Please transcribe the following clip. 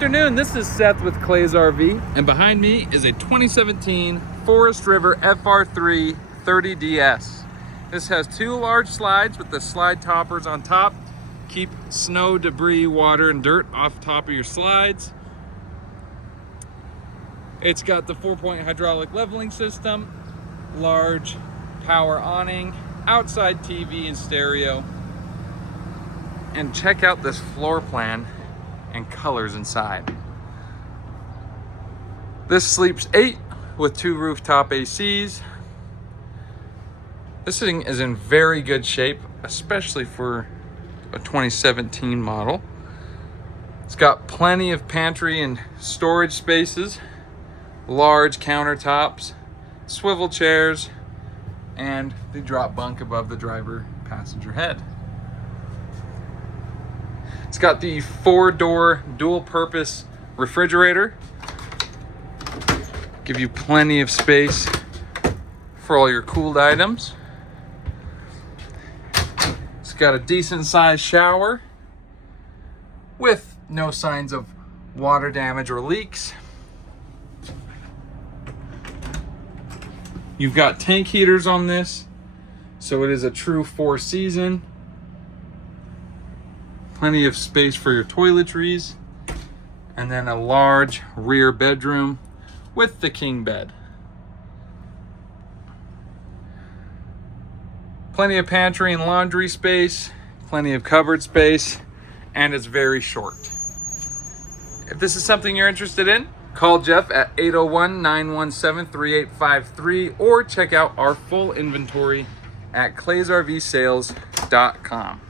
Good afternoon, this is Seth with Clay's RV, and behind me is a 2017 Forest River FR3 30DS. This has two large slides with the slide toppers on top. Keep snow, debris, water, and dirt off top of your slides. It's got the 4-point hydraulic leveling system, large power awning, outside TV and stereo. And check out this floor plan and colors inside. This sleeps 8 with 2 rooftop ACs. This thing is in very good shape, especially for a 2017 model. It's got plenty of pantry and storage spaces, large countertops, swivel chairs, and the drop bunk above the driver passenger head. It's got the 4-door dual-purpose refrigerator. Give you plenty of space for all your cooled items. It's got a decent-sized shower with no signs of water damage or leaks. You've got tank heaters on this, so it is a true 4-season. Plenty of space for your toiletries, and then a large rear bedroom with the king bed. Plenty of pantry and laundry space, plenty of cupboard space, and it's very short. If this is something you're interested in, call Jeff at 801-917-3853 or check out our full inventory at claysrvsales.com.